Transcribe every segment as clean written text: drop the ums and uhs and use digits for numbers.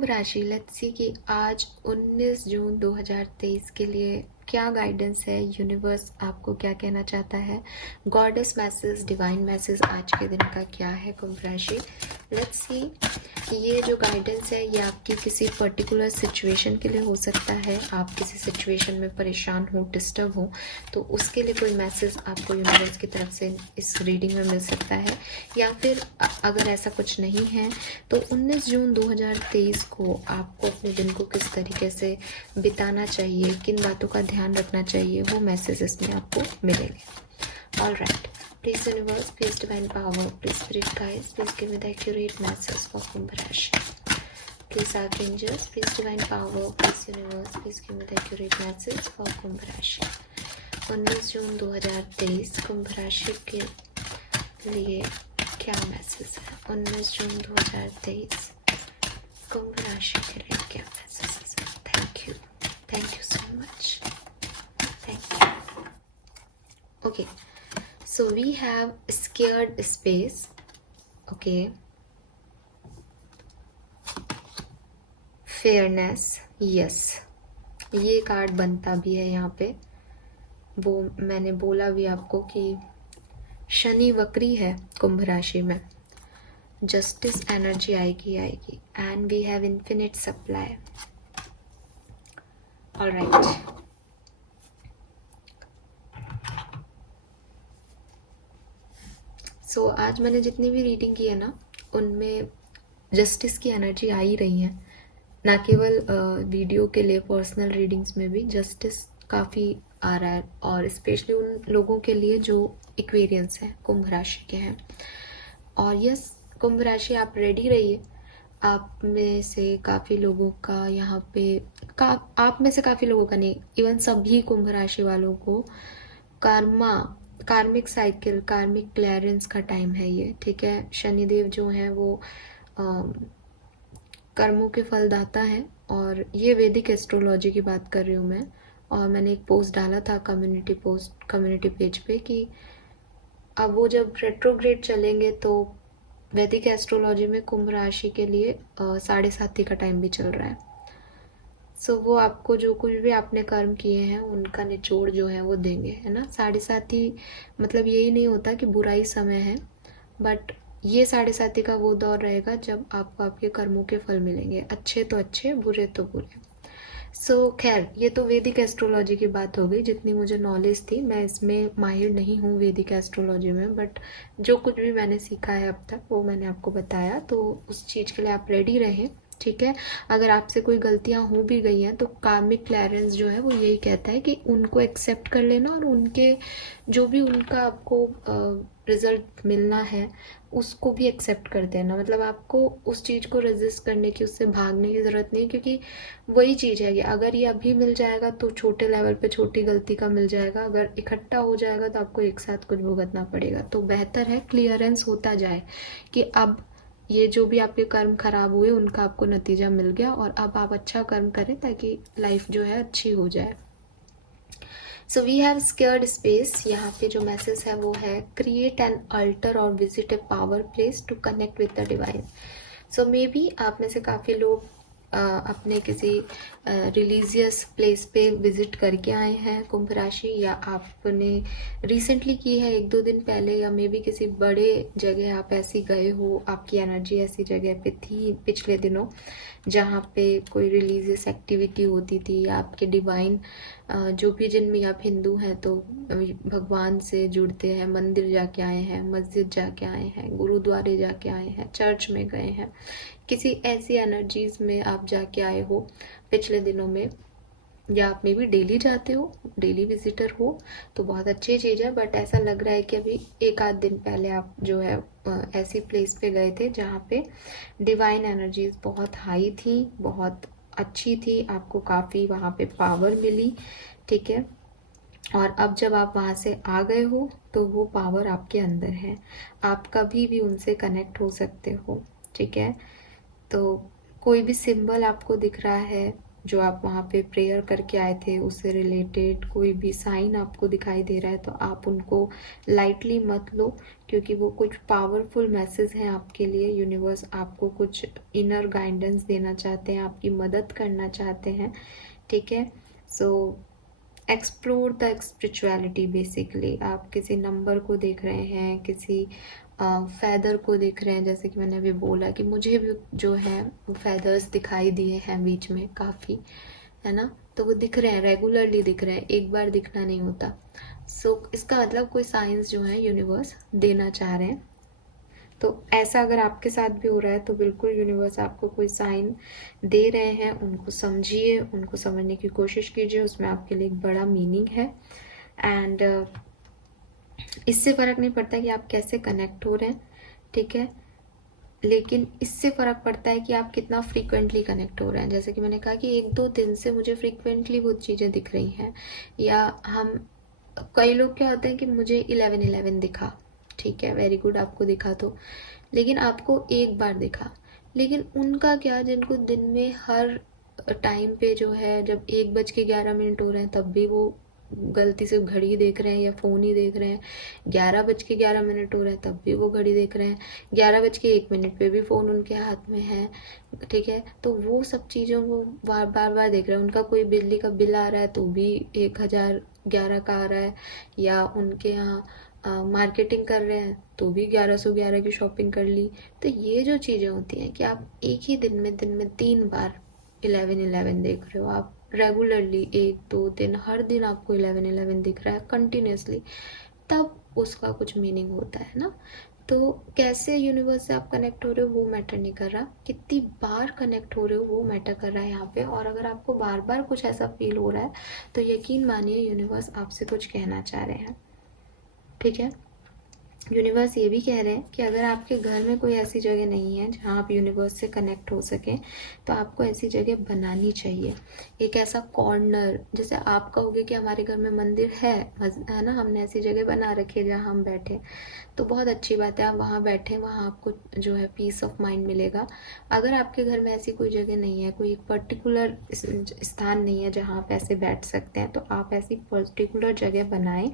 कुंभ राशि, let's see कि आज 19 जून 2023 के लिए क्या गाइडेंस है, यूनिवर्स आपको क्या कहना चाहता है, गॉडेस मैसेज, डिवाइन मैसेज आज के दिन का क्या है कुंभ राशि। लेट्स सी, ये जो गाइडेंस है ये आपकी किसी पर्टिकुलर सिचुएशन के लिए हो सकता है। आप किसी सिचुएशन में परेशान हो, डिस्टर्ब हो, तो उसके लिए कोई मैसेज आपको यूनिवर्स की तरफ से इस रीडिंग में मिल सकता है। या फिर अगर ऐसा कुछ नहीं है तो 19 जून 2023 को आपको अपने दिन को किस तरीके से बिताना चाहिए, किन बातों का ध्यान रखना चाहिए, वो मैसेज इसमें आपको मिलेंगे। All right, please universe, please divine power, please spirit guides, please give me the accurate message for Kumbh Rashi. Please archangels, please divine power, please universe, please give me the accurate message for Kumbh Rashi. 19 जून 2023 कुंभ राशि के लिए क्या message है? 19 जून 2023 कुंभ राशि के लिए क्या message है? Thank you so much, thank you. Okay, so we have scared space. Okay, fairness, yes, ये कार्ड बनता भी है यहाँ पे। वो मैंने बोला भी आपको कि शनि वक्री है कुंभ राशि में, जस्टिस एनर्जी आएगी and we have infinite supply. Alright, so आज मैंने जितनी भी रीडिंग की है ना, उनमें जस्टिस की एनर्जी आ ही रही है। ना केवल वीडियो के लिए, पर्सनल रीडिंग्स में भी जस्टिस काफ़ी आ रहा है, और स्पेशली उन लोगों के लिए जो इक्वेरियंस हैं, कुंभ राशि के हैं। और यस, कुंभ राशि आप रेडी रहिए। आप में से काफ़ी लोगों का यहाँ पे आप में से काफ़ी लोगों का नहीं, इवन सभी कुंभ राशि वालों को कार्मिक साइकिल, कार्मिक क्लियरेंस का टाइम है ये, ठीक है। शनिदेव जो हैं वो कर्मों के फलदाता हैं, और ये वैदिक एस्ट्रोलॉजी की बात कर रही हूँ मैं। और मैंने एक पोस्ट डाला था कम्युनिटी पेज पे कि अब वो जब रेट्रोग्रेड चलेंगे तो वैदिक एस्ट्रोलॉजी में कुंभ राशि के लिए 7.5 का टाइम भी चल रहा है। सो वो आपको जो कुछ भी आपने कर्म किए हैं उनका निचोड़ जो है वो देंगे, है ना। 7.5 मतलब यही नहीं होता कि बुराई समय है, बट ये 7.5 का वो दौर रहेगा जब आपको आपके कर्मों के फल मिलेंगे, अच्छे तो अच्छे, बुरे तो बुरे। सो खैर, ये तो वैदिक एस्ट्रोलॉजी की बात हो गई, जितनी मुझे नॉलेज थी। मैं इसमें माहिर नहीं हूँ वैदिक एस्ट्रोलॉजी में, बट जो कुछ भी मैंने सीखा है अब तक वो मैंने आपको बताया। तो उस चीज़ के लिए आप रेडी रहें, ठीक है। अगर आपसे कोई गलतियां हो भी गई हैं तो कार्मिक क्लियरेंस जो है वो यही कहता है कि उनको एक्सेप्ट कर लेना, और उनके जो भी उनका आपको रिजल्ट मिलना है उसको भी एक्सेप्ट कर देना। मतलब आपको उस चीज़ को रेजिस्ट करने की, उससे भागने की ज़रूरत नहीं, क्योंकि वही चीज़ है कि अगर ये अभी मिल जाएगा तो छोटे लेवल पे छोटी गलती का मिल जाएगा, अगर इकट्ठा हो जाएगा तो आपको एक साथ कुछ भुगतना पड़ेगा। तो बेहतर है क्लियरेंस होता जाए कि अब ये जो भी आपके कर्म खराब हुए उनका आपको नतीजा मिल गया, और अब आप अच्छा कर्म करें ताकि लाइफ जो है अच्छी हो जाए। So we have sacred space. यहाँ पे जो मैसेज है वो है create an altar or visit a power place to connect with the divine. So maybe आप में से काफ़ी लोग अपने किसी रिलीजियस प्लेस पे विजिट करके आए हैं कुंभ राशि, या आपने रिसेंटली की है 1-2 दिन पहले, या मे बी किसी बड़े जगह आप ऐसी गए हो, आपकी एनर्जी ऐसी जगह पे थी पिछले दिनों जहाँ पे कोई रिलीजियस एक्टिविटी होती थी, या आपके डिवाइन जो भी, जिनमें आप हिंदू हैं तो भगवान से जुड़ते हैं, मंदिर जाके आए हैं, मस्जिद जाके आए हैं, गुरुद्वारे जाके आए हैं, चर्च में गए हैं, किसी ऐसी एनर्जीज में आप जाके आए हो पिछले दिनों में, या आप में भी डेली जाते हो, डेली विजिटर हो, तो बहुत अच्छी चीज़ है। बट ऐसा लग रहा है कि अभी 1-8 दिन पहले आप जो है ऐसी प्लेस पे गए थे जहाँ पे डिवाइन एनर्जीज बहुत हाई थी, बहुत अच्छी थी, आपको काफ़ी वहाँ पे पावर मिली, ठीक है। और अब जब आप वहाँ से आ गए हो तो वो पावर आपके अंदर है, आप कभी भी उनसे कनेक्ट हो सकते हो, ठीक है। तो कोई भी सिंबल आपको दिख रहा है जो आप वहाँ पे प्रेयर करके आए थे उससे रिलेटेड कोई भी साइन आपको दिखाई दे रहा है तो आप उनको लाइटली मत लो, क्योंकि वो कुछ पावरफुल मैसेज हैं आपके लिए। यूनिवर्स आपको कुछ इनर गाइडेंस देना चाहते हैं, आपकी मदद करना चाहते हैं, ठीक है। सो एक्सप्लोर द स्पिरिचुअलिटी। बेसिकली आप किसी नंबर को देख रहे हैं, किसी फैदर को देख रहे हैं, जैसे कि मैंने अभी बोला कि मुझे भी जो है फैदर्स दिखाई दिए हैं बीच में काफ़ी, है ना। तो वो दिख रहे हैं, रेगुलरली दिख रहे हैं, एक बार दिखना नहीं होता। सो इसका मतलब कोई साइंस जो है यूनिवर्स देना चाह रहे हैं। तो ऐसा अगर आपके साथ भी हो रहा है तो बिल्कुल यूनिवर्स आपको कोई साइन दे रहे हैं, उनको समझिए, उनको समझने की कोशिश कीजिए, उसमें आपके लिए एक बड़ा मीनिंग है। एंड इससे फ़र्क नहीं पड़ता कि आप कैसे कनेक्ट हो रहे हैं, ठीक है, लेकिन इससे फ़र्क पड़ता है कि आप कितना फ्रीक्वेंटली कनेक्ट हो रहे हैं। जैसे कि मैंने कहा कि 1-2 दिन से मुझे फ्रीक्वेंटली वो चीज़ें दिख रही हैं, या हम कई लोग क्या होते हैं कि मुझे 11-11 दिखा, ठीक है, वेरी गुड, आपको दिखा तो, लेकिन आपको एक बार दिखा। लेकिन उनका क्या, जिनको दिन में हर टाइम पे जो है, जब 1:11 हो रहे हैं तब भी वो गलती से घड़ी देख रहे हैं या फ़ोन ही देख रहे हैं, 11:11 हो रहे हैं तब भी वो घड़ी देख रहे हैं, 11:01 पे भी फ़ोन उनके हाथ में है, ठीक है। तो वो सब चीज़ों को बार बार देख रहे हैं। उनका कोई बिजली का बिल आ रहा है तो भी 1011 का आ रहा है, या उनके यहाँ मार्केटिंग कर रहे हैं तो भी 1111 की शॉपिंग कर ली। तो ये जो चीज़ें होती हैं कि आप एक ही दिन में 3 बार 11-11 देख रहे हो, आप रेगुलरली 1-2 दिन हर दिन आपको 11-11 दिख रहा है कंटिन्यूसली, तब उसका कुछ मीनिंग होता है ना। तो कैसे यूनिवर्स से आप कनेक्ट हो रहे हो वो मैटर नहीं कर रहा, कितनी बार कनेक्ट हो रहे हो वो मैटर कर रहा है यहाँ पे। और अगर आपको बार बार कुछ ऐसा फील हो रहा है तो यकीन मानिए यूनिवर्स आपसे कुछ कहना चाह रहे हैं, ठीक है। यूनिवर्स ये भी कह रहे हैं कि अगर आपके घर में कोई ऐसी जगह नहीं है जहाँ आप यूनिवर्स से कनेक्ट हो सकें, तो आपको ऐसी जगह बनानी चाहिए। एक ऐसा कॉर्नर, जैसे आप कहोगे कि हमारे घर में मंदिर है ना, हमने ऐसी जगह बना रखी है जहाँ हम बैठे, तो बहुत अच्छी बात है, आप वहाँ बैठें, वहाँ आपको जो है पीस ऑफ माइंड मिलेगा। अगर आपके घर में ऐसी कोई जगह नहीं है, कोई एक पर्टिकुलर स्थान नहीं है जहाँ आप ऐसे बैठ सकते हैं, तो आप ऐसी पर्टिकुलर जगह बनाएं।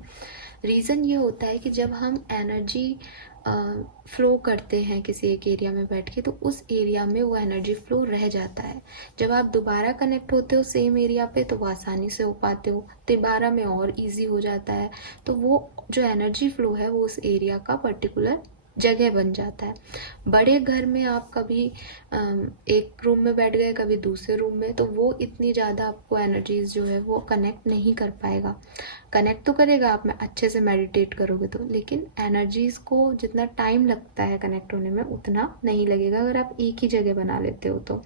रीज़न ये होता है कि जब हम एनर्जी फ्लो करते हैं किसी एक एरिया में बैठ के, तो उस एरिया में वो एनर्जी फ्लो रह जाता है। जब आप दोबारा कनेक्ट होते हो सेम एरिया पे तो वो आसानी से हो पाते हो, दोबारा में और इजी हो जाता है। तो वो जो एनर्जी फ्लो है वो उस एरिया का पर्टिकुलर जगह बन जाता है। बड़े घर में आप कभी एक रूम में बैठ गए, कभी दूसरे रूम में, तो वो इतनी ज़्यादा आपको एनर्जीज जो है वो कनेक्ट नहीं कर पाएगा। कनेक्ट तो करेगा, आप में अच्छे से मेडिटेट करोगे तो, लेकिन एनर्जीज को जितना टाइम लगता है कनेक्ट होने में उतना नहीं लगेगा अगर आप एक ही जगह बना लेते हो तो।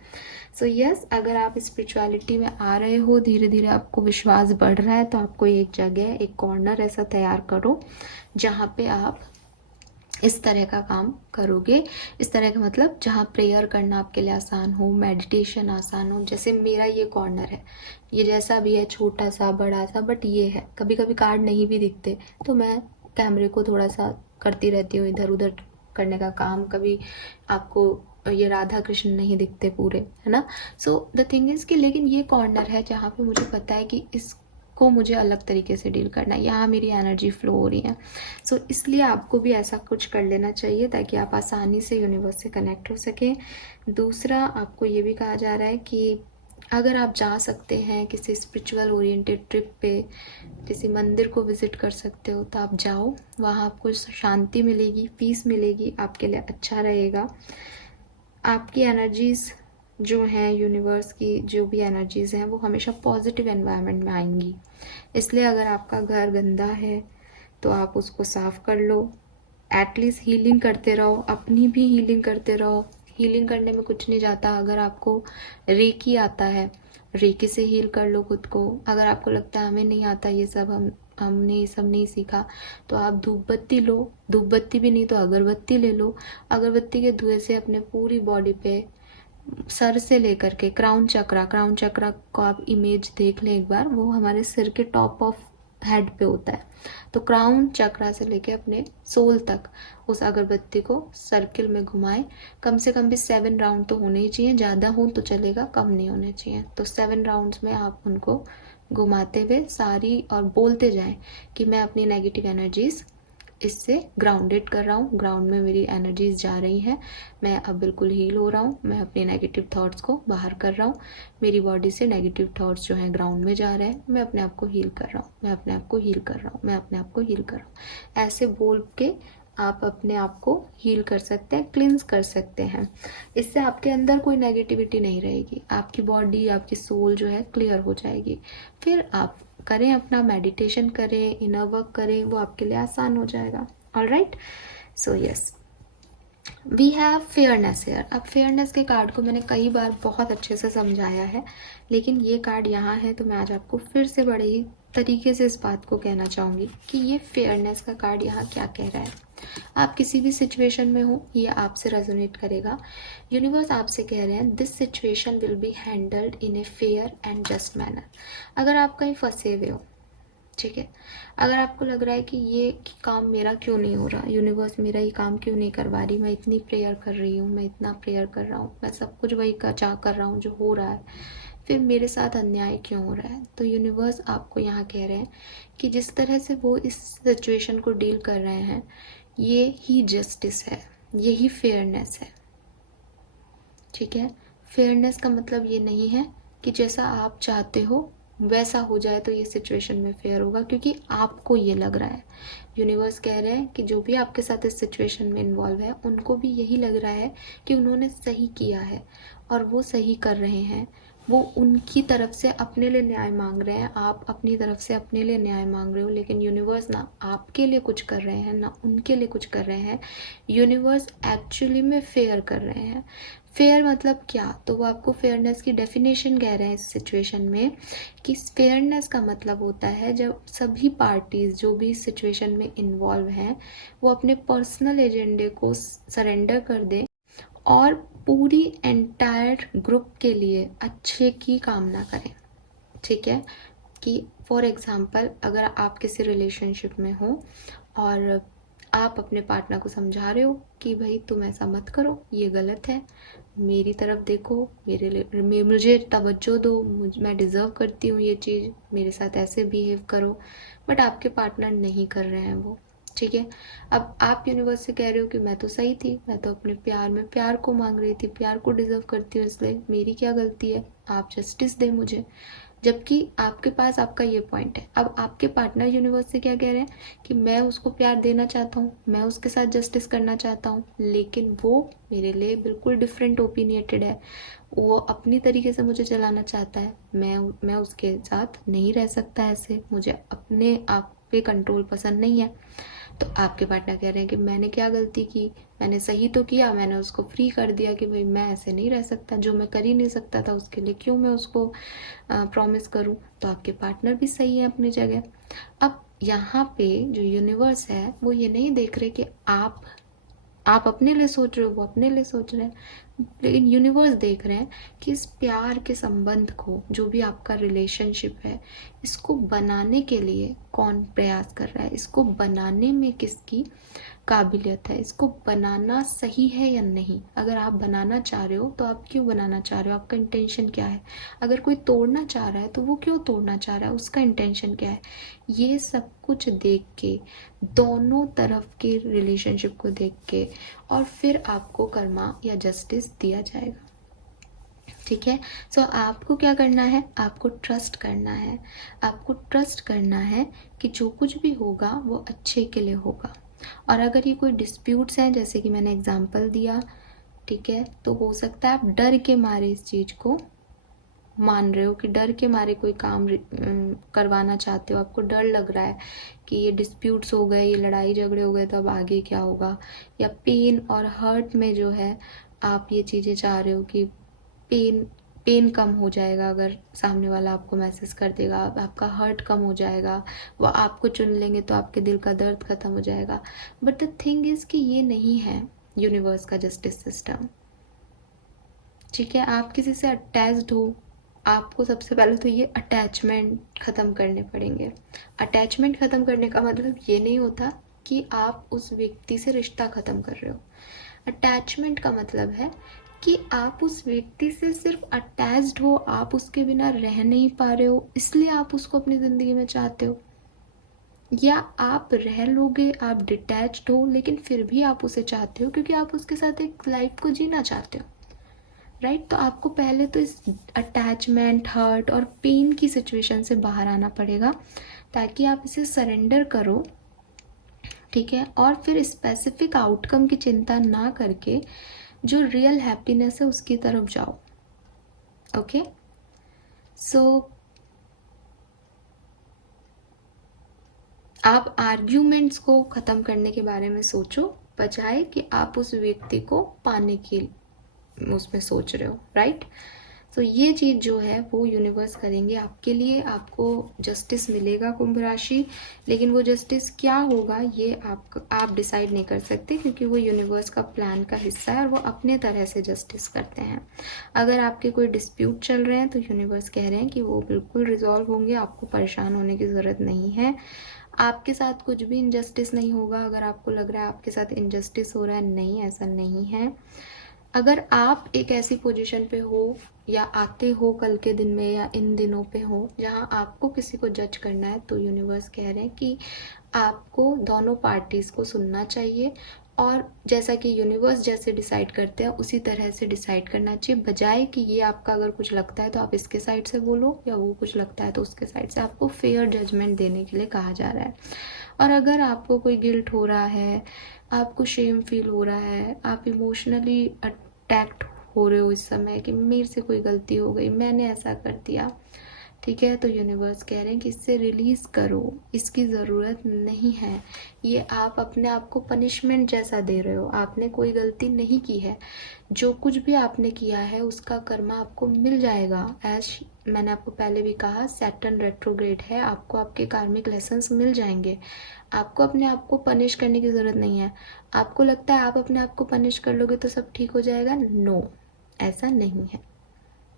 सो यस, अगर आप स्पिरिचुअलिटी में आ रहे हो, धीरे धीरे आपको विश्वास बढ़ रहा है, तो आपको एक जगह, एक कॉर्नर ऐसा तैयार करो जहाँ पे आप इस तरह का काम करोगे। इस तरह का मतलब जहाँ प्रेयर करना आपके लिए आसान हो, मेडिटेशन आसान हो। जैसे मेरा ये कॉर्नर है, ये जैसा भी है, छोटा सा बड़ा सा, बट ये है। कभी कभी कार्ड नहीं भी दिखते तो मैं कैमरे को थोड़ा सा करती रहती हूँ इधर उधर करने का काम। कभी आपको ये राधा कृष्ण नहीं दिखते पूरे, है ना। सो द थिंग इज़ कि लेकिन ये कॉर्नर है जहाँ पे मुझे पता है कि इस को मुझे अलग तरीके से डील करना है, यहाँ मेरी एनर्जी फ्लो हो रही है। सो इसलिए आपको भी ऐसा कुछ कर लेना चाहिए ताकि आप आसानी से यूनिवर्स से कनेक्ट हो सकें। दूसरा, आपको ये भी कहा जा रहा है कि अगर आप जा सकते हैं किसी स्पिरिचुअल ओरिएंटेड ट्रिप पे, किसी मंदिर को विज़िट कर सकते हो तो आप जाओ, वहाँ आपको शांति मिलेगी, पीस मिलेगी, आपके लिए अच्छा रहेगा। आपकी एनर्जीज़ जो हैं, यूनिवर्स की जो भी एनर्जीज़ हैं, वो हमेशा पॉजिटिव एनवायरनमेंट में आएंगी। इसलिए अगर आपका घर गंदा है तो आप उसको साफ़ कर लो, एटलीस्ट हीलिंग करते रहो, अपनी भी हीलिंग करते रहो। हीलिंग करने में कुछ नहीं जाता। अगर आपको रेकी आता है, रेकी से हील कर लो खुद को। अगर आपको लगता है हमें नहीं आता ये सब, हमने ये सब नहीं सीखा, तो आप धूप बत्ती लो, धूप बत्ती भी नहीं तो अगरबत्ती ले लो। अगरबत्ती के धुएं से अपने पूरी बॉडी पे, सर से लेकर के क्राउन चक्रा को आप इमेज देख लें एक बार, वो हमारे सिर के टॉप ऑफ हेड पे होता है। तो क्राउन चक्रा से लेके अपने सोल तक उस अगरबत्ती को सर्किल में घुमाएं। कम से कम भी 7 राउंड तो होने ही चाहिए, ज़्यादा हो तो चलेगा, कम नहीं होने चाहिए। तो 7 राउंड्स में आप उनको घुमाते हुए सारी और बोलते जाएं कि मैं अपनी नेगेटिव एनर्जीज इससे ग्राउंडेड कर रहा हूँ, ग्राउंड में मेरी एनर्जीज जा रही हैं, मैं अब बिल्कुल हील हो रहा हूँ, मैं अपने नेगेटिव थॉट्स को बाहर कर रहा हूँ, मेरी बॉडी से नेगेटिव थॉट्स जो हैं ग्राउंड में जा रहे हैं, मैं अपने आप को हील कर रहा हूँ, मैं अपने आप को हील कर रहा हूँ, मैं अपने आप को हील कर रहा हूँ। ऐसे बोल के आप अपने आप को हील कर सकते हैं, क्लिन्स कर सकते हैं। इससे आपके अंदर कोई नेगेटिविटी नहीं रहेगी, आपकी बॉडी, आपकी सोल जो है क्लियर हो जाएगी। फिर आप करें, अपना मेडिटेशन करें, इनर वर्क करें, वो आपके लिए आसान हो जाएगा। Alright, so yes, we have fairness here. अब फेयरनेस के कार्ड को मैंने कई बार बहुत अच्छे से समझाया है, लेकिन ये कार्ड यहाँ है तो मैं आज आपको फिर से बड़े ही तरीके से इस बात को कहना चाहूँगी कि ये फेयरनेस का कार्ड यहाँ क्या कह रहा है। आप किसी भी सिचुएशन में हो, ये आपसे रेजोनेट करेगा। यूनिवर्स आपसे कह रहे हैं this situation will be handled in a fair and just manner. अगर आप कहीं फंसे हुए हो, ठीक है, अगर आपको लग रहा है कि ये काम मेरा क्यों नहीं हो रहा, यूनिवर्स मेरा ये काम क्यों नहीं करवा रही, मैं इतनी प्रेयर कर रही हूँ, मैं इतना प्रेयर कर रहा हूँ, मैं सब कुछ वही का चाह कर रहा हूँ जो हो रहा है, फिर मेरे साथ अन्याय क्यों हो रहा है, तो यूनिवर्स आपको यहाँ कह रहे हैं कि जिस तरह से वो इस सिचुएशन को डील कर रहे हैं, ये ही जस्टिस है, यही फेयरनेस है। ठीक है, फेयरनेस का मतलब ये नहीं है कि जैसा आप चाहते हो वैसा हो जाए तो ये सिचुएशन में फेयर होगा, क्योंकि आपको ये लग रहा है। यूनिवर्स कह रहे हैं कि जो भी आपके साथ इस सिचुएशन में इन्वॉल्व है, उनको भी यही लग रहा है कि उन्होंने सही किया है और वो सही कर रहे हैं। वो उनकी तरफ से अपने लिए न्याय मांग रहे हैं, आप अपनी तरफ से अपने लिए न्याय मांग रहे हो, लेकिन यूनिवर्स ना आपके लिए कुछ कर रहे हैं ना उनके लिए कुछ कर रहे हैं। यूनिवर्स एक्चुअली में फेयर कर रहे हैं। फेयर मतलब क्या, तो वो आपको फेयरनेस की डेफिनेशन कह रहे हैं इस सिचुएशन में कि फेयरनेस का मतलब होता है जब सभी पार्टीज जो भी इस सिचुएशन में इन्वॉल्व हैं, वो अपने पर्सनल एजेंडे को सरेंडर कर दें और पूरी एंटायर ग्रुप के लिए अच्छे की कामना करें। ठीक है, कि फॉर एग्जांपल अगर आप किसी रिलेशनशिप में हो और आप अपने पार्टनर को समझा रहे हो कि भाई तुम ऐसा मत करो, ये गलत है, मेरी तरफ देखो, मुझे तवज्जो दो, मैं डिज़र्व करती हूँ ये चीज़, मेरे साथ ऐसे बिहेव करो, बट आपके पार्टनर नहीं कर रहे हैं वो। ठीक है, अब आप यूनिवर्स से कह रहे हो कि मैं तो सही थी, मैं तो अपने प्यार में प्यार को मांग रही थी, प्यार को डिज़र्व करती हूँ, इसलिए मेरी क्या गलती है, आप जस्टिस दे मुझे। जबकि आपके पास आपका ये पॉइंट है। अब आपके पार्टनर यूनिवर्स से क्या कह रहे हैं कि मैं उसको प्यार देना चाहता हूँ, मैं उसके साथ जस्टिस करना चाहता हूँ, लेकिन वो मेरे लिए बिल्कुल डिफरेंट ओपिनियटेड है, वो अपनी तरीके से मुझे चलाना चाहता है, मैं उसके साथ नहीं रह सकता ऐसे, मुझे अपने आप पे कंट्रोल पसंद नहीं है। तो आपके पार्टनर कह रहे हैं कि मैंने क्या गलती की, मैंने सही तो किया, मैंने उसको फ्री कर दिया कि भाई मैं ऐसे नहीं रह सकता, जो मैं कर ही नहीं सकता था उसके लिए क्यों मैं उसको प्रॉमिस करूं। तो आपके पार्टनर भी सही है अपनी जगह। अब यहाँ पे जो यूनिवर्स है वो ये नहीं देख रहे कि आप अपने लिए सोच रहे हो, वो अपने लिए सोच रहे हैं, लेकिन यूनिवर्स देख रहे हैं कि इस प्यार के संबंध को, जो भी आपका रिलेशनशिप है, इसको बनाने के लिए कौन प्रयास कर रहा है, इसको बनाने में किसकी काबिलियत है, इसको बनाना सही है या नहीं। अगर आप बनाना चाह रहे हो तो आप क्यों बनाना चाह रहे हो, आपका इंटेंशन क्या है। अगर कोई तोड़ना चाह रहा है तो वो क्यों तोड़ना चाह रहा है, उसका इंटेंशन क्या है। ये सब कुछ देख के, दोनों तरफ के रिलेशनशिप को देख के, और फिर आपको कर्मा या जस्टिस दिया जाएगा। ठीक है, सो आपको क्या करना है, आपको ट्रस्ट करना है, आपको ट्रस्ट करना है कि जो कुछ भी होगा वो अच्छे के लिए होगा। और अगर ये कोई डिस्प्यूट्स हैं, जैसे कि मैंने एग्जांपल दिया, ठीक है, तो हो सकता है आप डर के मारे इस चीज़ को मान रहे हो, कि डर के मारे कोई काम करवाना चाहते हो, आपको डर लग रहा है कि ये डिस्प्यूट्स हो गए, ये लड़ाई झगड़े हो गए, तो अब आगे क्या होगा, या पेन और हर्ट में जो है आप ये चीज़ें चाह रहे हो कि पेन कम हो जाएगा अगर सामने वाला आपको मैसेज कर देगा, आपका हर्ट कम हो जाएगा, वो आपको चुन लेंगे तो आपके दिल का दर्द खत्म हो जाएगा। बट द थिंग इज़ कि ये नहीं है यूनिवर्स का जस्टिस सिस्टम। ठीक है, आप किसी से अटैच्ड हो, आपको सबसे पहले तो ये अटैचमेंट ख़त्म करने पड़ेंगे। अटैचमेंट ख़त्म करने का मतलब ये नहीं होता कि आप उस व्यक्ति से रिश्ता ख़त्म कर रहे हो। अटैचमेंट का मतलब है कि आप उस व्यक्ति से सिर्फ अटैच्ड हो, आप उसके बिना रह नहीं पा रहे हो, इसलिए आप उसको अपनी ज़िंदगी में चाहते हो। या आप रह लोगे, आप डिटैच्ड हो, लेकिन फिर भी आप उसे चाहते हो क्योंकि आप उसके साथ एक लाइफ को जीना चाहते हो, राइट। तो आपको पहले तो इस अटैचमेंट, हर्ट और पेन की सिचुएशन से बाहर आना पड़ेगा ताकि आप इसे सरेंडर करो, ठीक है। और फिर स्पेसिफिक आउटकम की चिंता ना करके जो रियल हैप्पीनेस है उसकी तरफ जाओ। ओके, सो आप आर्ग्यूमेंट्स को ख़त्म करने के बारे में सोचो, बजाय कि आप उस व्यक्ति को पाने की उसमें सोच रहे हो, राइट। तो ये चीज़ जो है वो यूनिवर्स करेंगे आपके लिए, आपको जस्टिस मिलेगा कुंभ राशि। लेकिन वो जस्टिस क्या होगा ये आप डिसाइड नहीं कर सकते, क्योंकि वो यूनिवर्स का प्लान का हिस्सा है और वो अपने तरह से जस्टिस करते हैं। अगर आपके कोई डिस्प्यूट चल रहे हैं तो यूनिवर्स कह रहे हैं कि वो बिल्कुल रिजॉल्व होंगे, आपको परेशान होने की ज़रूरत नहीं है। आपके साथ कुछ भी इनजस्टिस नहीं होगा। अगर आपको लग रहा है आपके साथ इनजस्टिस हो रहा है, नहीं, ऐसा नहीं है। अगर आप एक ऐसी पोजीशन पे हो या आते हो कल के दिन में या इन दिनों पे हो जहां आपको किसी को जज करना है, तो यूनिवर्स कह रहे हैं कि आपको दोनों पार्टीज़ को सुनना चाहिए और जैसा कि यूनिवर्स जैसे डिसाइड करते हैं उसी तरह से डिसाइड करना चाहिए, बजाय कि ये आपका अगर कुछ लगता है तो आप इसके साइड से बोलो या वो कुछ लगता है तो उसके साइड से। आपको फेयर जजमेंट देने के लिए कहा जा रहा है। और अगर आपको कोई गिल्ट हो रहा है, आपको शेम फील हो रहा है, आप इमोशनली अटैक्ट हो रहे हो इस समय कि मेरे से कोई गलती हो गई, मैंने ऐसा कर दिया, ठीक है, तो यूनिवर्स कह रहे हैं कि इससे रिलीज़ करो, इसकी ज़रूरत नहीं है। ये आप अपने आप को पनिशमेंट जैसा दे रहे हो, आपने कोई गलती नहीं की है। जो कुछ भी आपने किया है उसका कर्मा आपको मिल जाएगा। एज मैंने आपको पहले भी कहा, सैटर्न रेट्रोग्रेड है, आपको आपके कार्मिक लेसन्स मिल जाएंगे। आपको अपने आप को पनिश करने की ज़रूरत नहीं है। आपको लगता है आप अपने आप को पनिश कर लोगे तो सब ठीक हो जाएगा, नो, ऐसा नहीं है,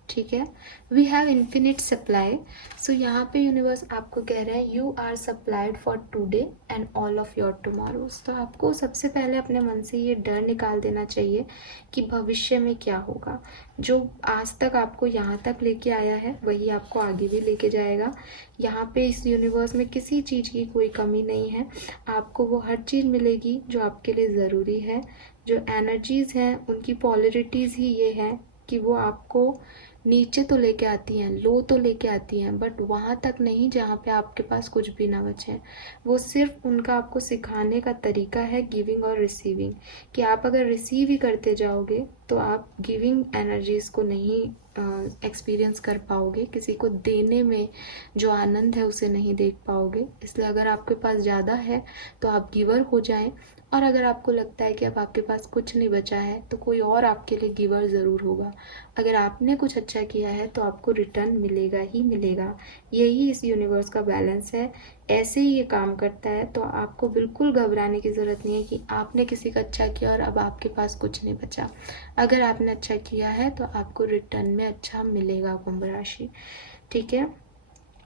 ठीक है। We have infinite supply. So यहाँ पे यूनिवर्स आपको कह रहा है you are supplied for today and all of your tomorrows. तो आपको सबसे पहले अपने मन से ये डर निकाल देना चाहिए कि भविष्य में क्या होगा। जो आज तक आपको यहाँ तक लेके आया है वही आपको आगे भी लेके जाएगा। यहाँ पे इस यूनिवर्स में किसी चीज़ की कोई कमी नहीं है, आपको वो हर चीज़ मिलेगी जो आपके लिए ज़रूरी है। जो एनर्जीज़ हैं उनकी पॉलरिटीज़ ही ये है कि वो आपको नीचे तो लेके आती हैं, लो तो लेके आती हैं, बट वहाँ तक नहीं जहाँ पे आपके पास कुछ भी ना बचे। वो सिर्फ उनका आपको सिखाने का तरीका है, गिविंग और रिसीविंग, कि आप अगर रिसीव ही करते जाओगे तो आप गिविंग एनर्जीज को नहीं एक्सपीरियंस कर पाओगे, किसी को देने में जो आनंद है उसे नहीं देख पाओगे। इसलिए अगर आपके पास ज़्यादा है तो आप गिवर हो जाएं, और अगर आपको लगता है कि अब आपके पास कुछ नहीं बचा है तो कोई और आपके लिए गिवर ज़रूर होगा। अगर आपने कुछ अच्छा किया है तो आपको रिटर्न मिलेगा ही मिलेगा। यही इस यूनिवर्स का बैलेंस है, ऐसे ही ये काम करता है। तो आपको बिल्कुल घबराने की ज़रूरत नहीं है कि आपने किसी का अच्छा किया और अब आपके पास कुछ नहीं बचा। अगर आपने अच्छा किया है तो आपको रिटर्न में अच्छा मिलेगा कुंभ राशि, ठीक है।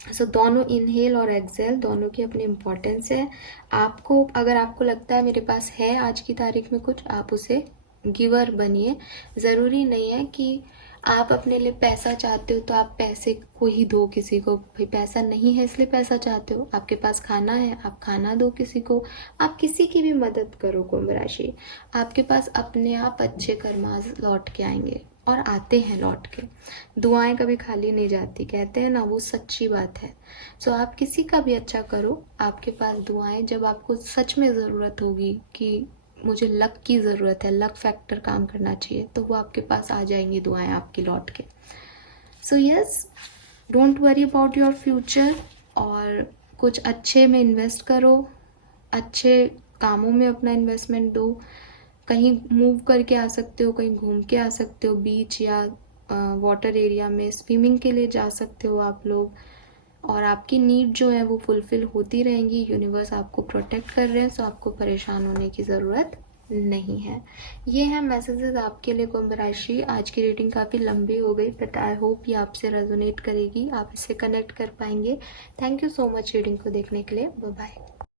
सो दोनों इनहेल और एक्सेल दोनों की अपनी इम्पोर्टेंस है। आपको अगर आपको लगता है मेरे पास है आज की तारीख में कुछ, आप उसे गिवर बनिए। ज़रूरी नहीं है कि आप अपने लिए पैसा चाहते हो तो आप पैसे को ही दो किसी को, भाई पैसा नहीं है इसलिए पैसा चाहते हो। आपके पास खाना है, आप खाना दो किसी को, आप किसी की भी मदद करो कुंभ राशि। आपके पास अपने आप अच्छे कर्मा लौट के आएंगे और आते हैं लौट के। दुआएं कभी खाली नहीं जाती, कहते हैं ना, वो सच्ची बात है। सो आप किसी का भी अच्छा करो, आपके पास दुआएं जब आपको सच में ज़रूरत होगी कि मुझे लक की ज़रूरत है, लक फैक्टर काम करना चाहिए, तो वो आपके पास आ जाएंगी दुआएं आपकी लौट के। So yes, don't worry about your future, और कुछ अच्छे में इन्वेस्ट करो, अच्छे कामों में अपना इन्वेस्टमेंट दो। कहीं मूव करके आ सकते हो, कहीं घूम के आ सकते हो, बीच या वाटर एरिया में स्विमिंग के लिए जा सकते हो आप लोग, और आपकी नीड जो है वो फुलफिल होती रहेंगी। यूनिवर्स आपको प्रोटेक्ट कर रहे हैं, सो आपको परेशान होने की ज़रूरत नहीं है। ये हैं मैसेजेस आपके लिए कुंभ राशि। आज की रीडिंग काफ़ी लंबी हो गई, बट आई होप ये आपसे रेजोनेट करेगी, आप इससे कनेक्ट कर पाएंगे। Thank you so much reading को देखने के लिए। Bye bye.